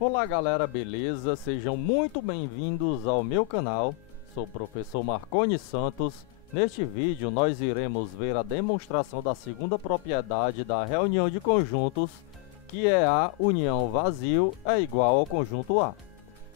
Olá galera, beleza? Sejam muito bem-vindos ao meu canal. Sou o professor Marconi Santos. Neste vídeo nós iremos ver a demonstração da segunda propriedade da reunião de conjuntos, que é a união vazio é igual ao conjunto A.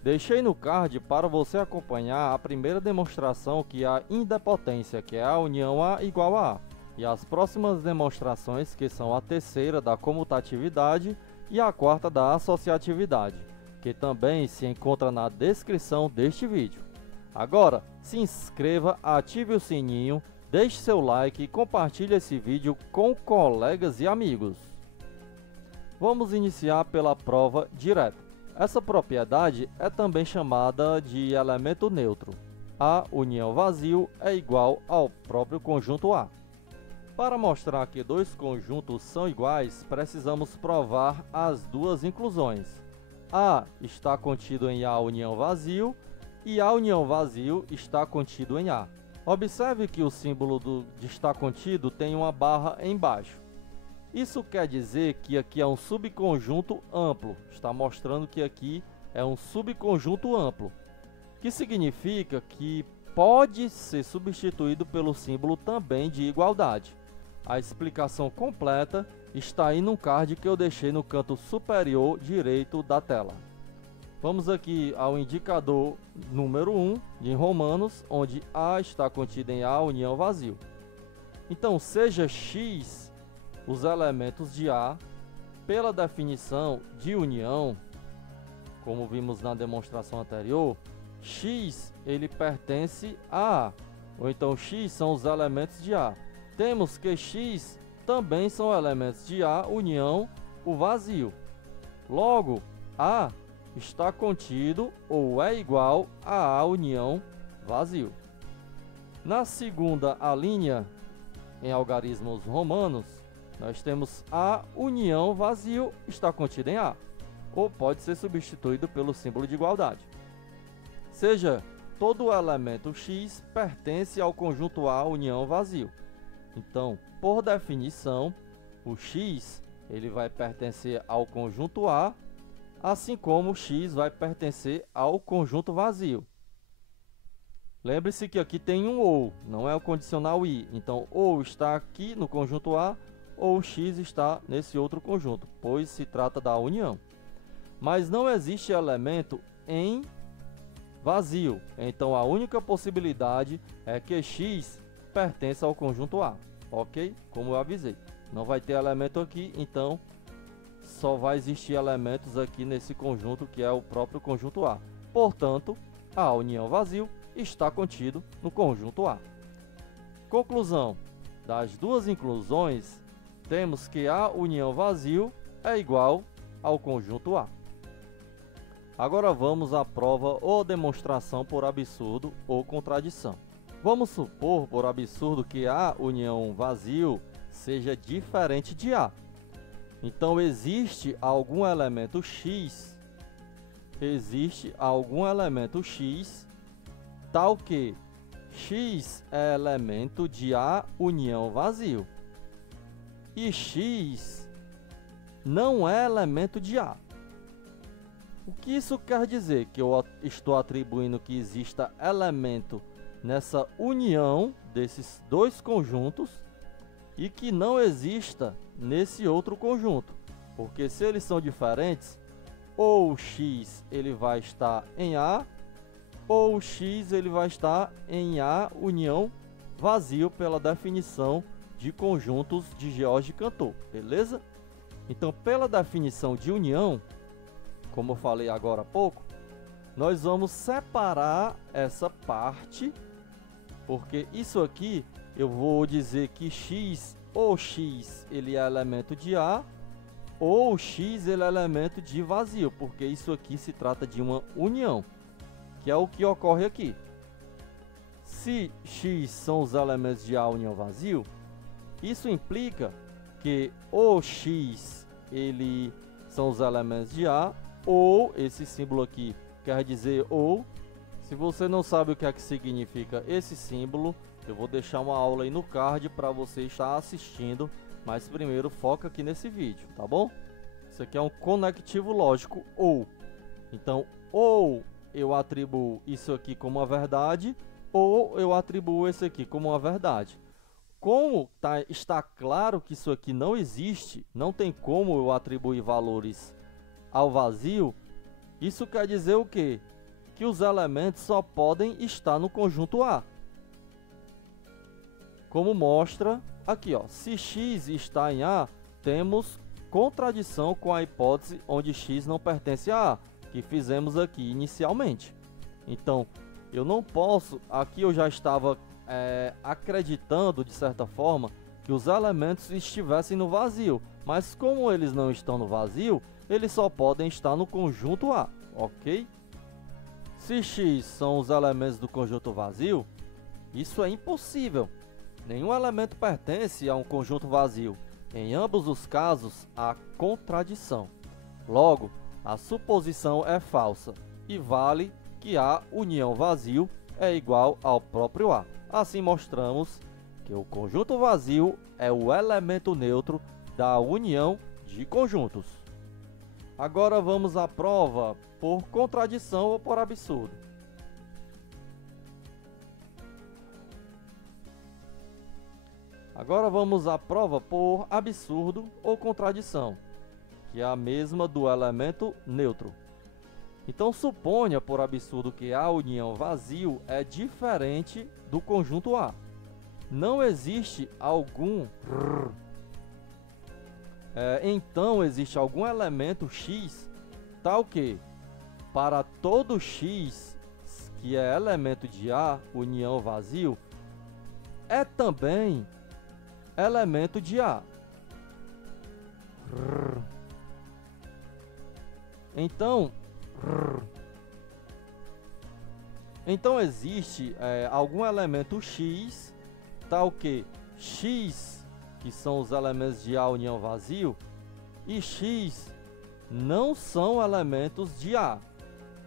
Deixei no card para você acompanhar a primeira demonstração, que é a idempotência, que é a união A igual a A, e as próximas demonstrações, que são a terceira da comutatividade e a quarta da associatividade, que também se encontra na descrição deste vídeo. Agora, se inscreva, ative o sininho, deixe seu like e compartilhe esse vídeo com colegas e amigos. Vamos iniciar pela prova direta. Essa propriedade é também chamada de elemento neutro. A união vazio é igual ao próprio conjunto A. Para mostrar que dois conjuntos são iguais, precisamos provar as duas inclusões. A está contido em A união vazio e A união vazio está contido em A. Observe que o símbolo de está contido tem uma barra embaixo. Isso quer dizer que aqui é um subconjunto amplo. Está mostrando que aqui é um subconjunto amplo, que significa que pode ser substituído pelo símbolo também de igualdade. A explicação completa está aí no card que eu deixei no canto superior direito da tela. Vamos aqui ao indicador número 1 de Romanos, onde A está contido em A união vazio. Então, seja X os elementos de A, pela definição de união, como vimos na demonstração anterior, X ele pertence a A, ou então X são os elementos de A. Temos que X também são elementos de A união o vazio. Logo, A está contido ou é igual a A união vazio. Na segunda alínea, em algarismos romanos, nós temos A união vazio está contido em A, ou pode ser substituído pelo símbolo de igualdade. Seja, todo elemento X pertence ao conjunto A união vazio. Então, por definição, o X ele vai pertencer ao conjunto A, assim como o X vai pertencer ao conjunto vazio. Lembre-se que aqui tem um ou, não é o condicional i. Então, ou está aqui no conjunto A, ou X está nesse outro conjunto, pois se trata da união. Mas não existe elemento em vazio, então a única possibilidade é que X pertença ao conjunto A, ok? Como eu avisei, não vai ter elemento aqui, então só vai existir elementos aqui nesse conjunto, que é o próprio conjunto A. Portanto, a união vazio está contido no conjunto A. Conclusão: das duas inclusões, temos que a união vazio é igual ao conjunto A. Agora vamos à prova ou demonstração por absurdo ou contradição. Vamos supor, por absurdo, que a união vazio seja diferente de A. Então existe algum elemento X, tal que X é elemento de A união vazio e X não é elemento de A. O que isso quer dizer? Que eu estou atribuindo que exista elemento nessa união desses dois conjuntos e que não exista nesse outro conjunto, porque se eles são diferentes, ou X ele vai estar em A, ou X ele vai estar em A união vazio, pela definição de conjuntos de George Cantor, beleza? Então, pela definição de união, como eu falei agora há pouco, nós vamos separar essa parte, porque isso aqui eu vou dizer que X, ou X ele é elemento de A, ou X ele é elemento de vazio, porque isso aqui se trata de uma união, que é o que ocorre aqui. Se X são os elementos de A união vazio, isso implica que ou X ele são os elementos de A, ou esse símbolo aqui quer dizer ou. Se você não sabe o que é que significa esse símbolo, eu vou deixar uma aula aí no card para você estar assistindo, mas primeiro foca aqui nesse vídeo, tá bom? Isso aqui é um conectivo lógico ou. Então, ou eu atribuo isso aqui como uma verdade, ou eu atribuo esse aqui como uma verdade. Como está claro que isso aqui não existe, não tem como eu atribuir valores ao vazio, isso quer dizer o quê? Que os elementos só podem estar no conjunto A. Como mostra aqui, ó, se x está em A, temos contradição com a hipótese onde x não pertence a A, que fizemos aqui inicialmente. Então, eu não posso, aqui eu já estava acreditando de certa forma que os elementos estivessem no vazio, mas como eles não estão no vazio, eles só podem estar no conjunto A, ok? Se x são os elementos do conjunto vazio, isso é impossível. Nenhum elemento pertence a um conjunto vazio. Em ambos os casos, há contradição. Logo, a suposição é falsa e vale que a união vazio é igual ao próprio A. Assim mostramos que o conjunto vazio é o elemento neutro da união de conjuntos. Agora vamos à prova por contradição ou por absurdo. Agora vamos à prova por absurdo ou contradição, que é a mesma do elemento neutro. Então suponha por absurdo que a união vazio é diferente do conjunto A. Não existe algum então existe algum elemento x tal que para todo x que é elemento de A, união vazio, é também elemento de A. Então existe algum elemento x tal que x, que são os elementos de A união vazio, e x não são elementos de A.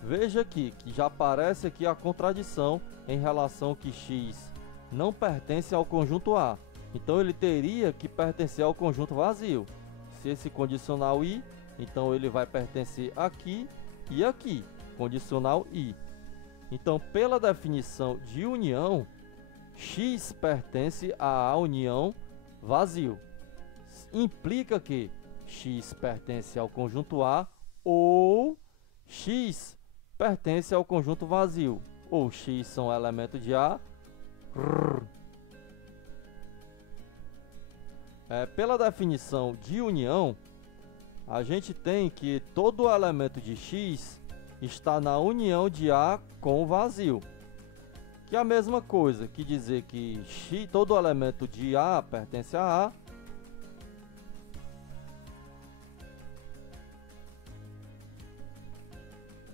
Veja aqui que já aparece aqui a contradição em relação que x não pertence ao conjunto A. Então ele teria que pertencer ao conjunto vazio. Se esse condicional i, então ele vai pertencer aqui e aqui, condicional i. Então, pela definição de união, x pertence à união vazio. Implica que x pertence ao conjunto A ou x pertence ao conjunto vazio. Ou x são elementos de A. Pela definição de união, a gente tem que todo elemento de x está na união de A com o vazio. Que é a mesma coisa que dizer que todo elemento de A pertence a A.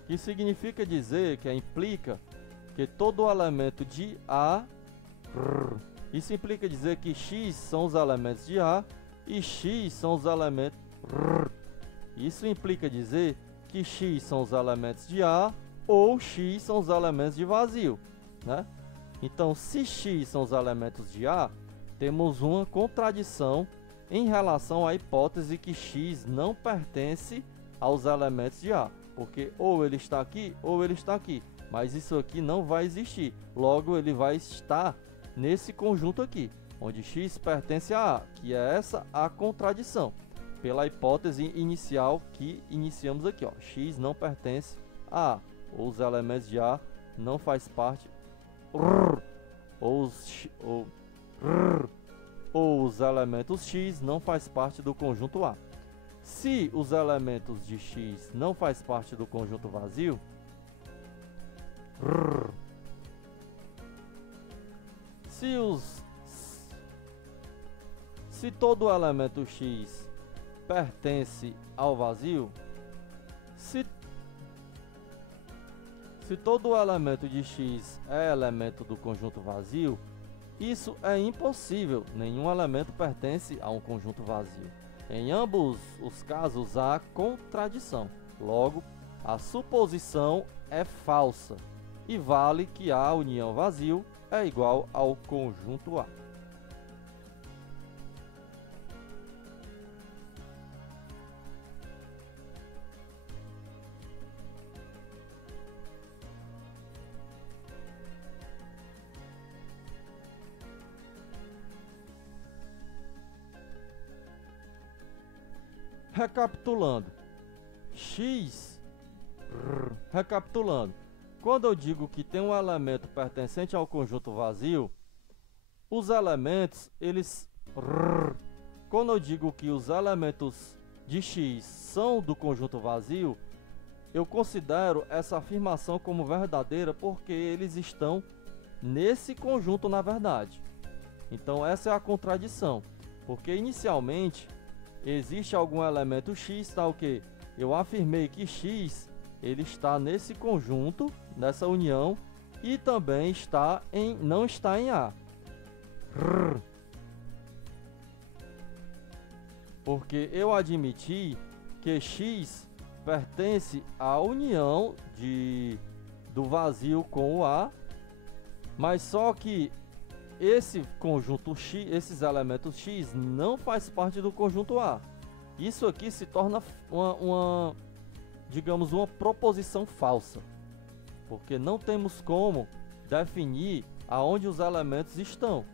Que significa dizer, que implica que todo elemento de A... Isso implica dizer que x são os elementos de A e x são os elementos... Isso implica dizer que x são os elementos de A ou x são os elementos de vazio, né? Então, se x são os elementos de A, temos uma contradição em relação à hipótese que x não pertence aos elementos de A, porque ou ele está aqui ou ele está aqui, mas isso aqui não vai existir. Logo, ele vai estar nesse conjunto aqui, onde x pertence a A, que é essa a contradição, pela hipótese inicial que iniciamos aqui, ó. X não pertence a A, ou os elementos de A não faz parte, ou os elementos x não faz parte do conjunto A. Se os elementos de x não faz parte do conjunto vazio, se todo elemento x pertence ao vazio, se todo elemento de x é elemento do conjunto vazio, isso é impossível. Nenhum elemento pertence a um conjunto vazio. Em ambos os casos há contradição. Logo, a suposição é falsa e vale que a união vazio é igual ao conjunto A. Recapitulando, recapitulando, quando eu digo que tem um elemento pertencente ao conjunto vazio, os elementos, quando eu digo que os elementos de X são do conjunto vazio, eu considero essa afirmação como verdadeira porque eles estão nesse conjunto na verdade. Então essa é a contradição, porque inicialmente existe algum elemento X, tá o que? Eu afirmei que X ele está nesse conjunto, nessa união, e também não está em A. Porque eu admiti que X pertence à união do vazio com o A, mas só que esse conjunto X, esses elementos X não faz parte do conjunto A. Isso aqui se torna digamos, uma proposição falsa, porque não temos como definir aonde os elementos estão.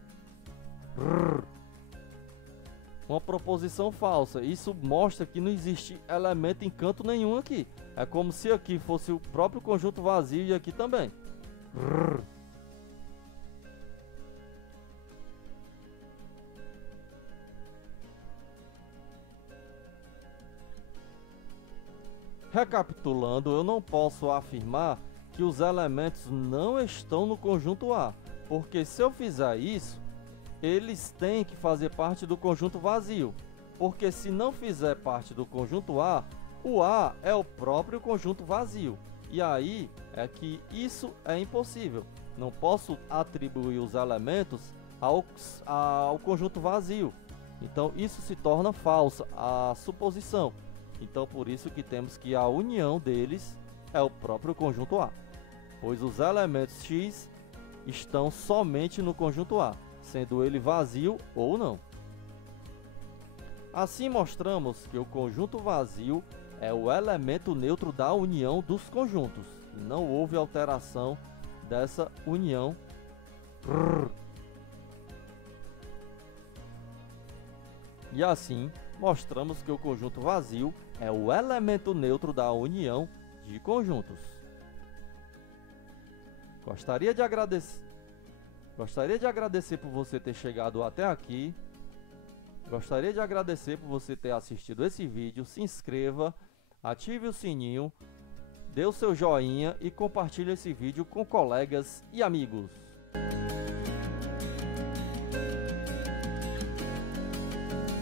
Uma proposição falsa. Isso mostra que não existe elemento em canto nenhum aqui. É como se aqui fosse o próprio conjunto vazio e aqui também. Recapitulando, eu não posso afirmar que os elementos não estão no conjunto A, porque se eu fizer isso, eles têm que fazer parte do conjunto vazio, porque se não fizer parte do conjunto A, o A é o próprio conjunto vazio, e aí é que isso é impossível. Não posso atribuir os elementos ao conjunto vazio, então isso se torna falsa a suposição. Então por isso que temos que a união deles é o próprio conjunto A, pois os elementos X estão somente no conjunto A, sendo ele vazio ou não. Assim mostramos que o conjunto vazio é o elemento neutro da união dos conjuntos. Não houve alteração dessa união. E assim mostramos que o conjunto vazio é o elemento neutro da união de conjuntos. Gostaria de agradecer por você ter chegado até aqui. Gostaria de agradecer por você ter assistido esse vídeo. Se inscreva, ative o sininho, dê o seu joinha e compartilhe esse vídeo com colegas e amigos.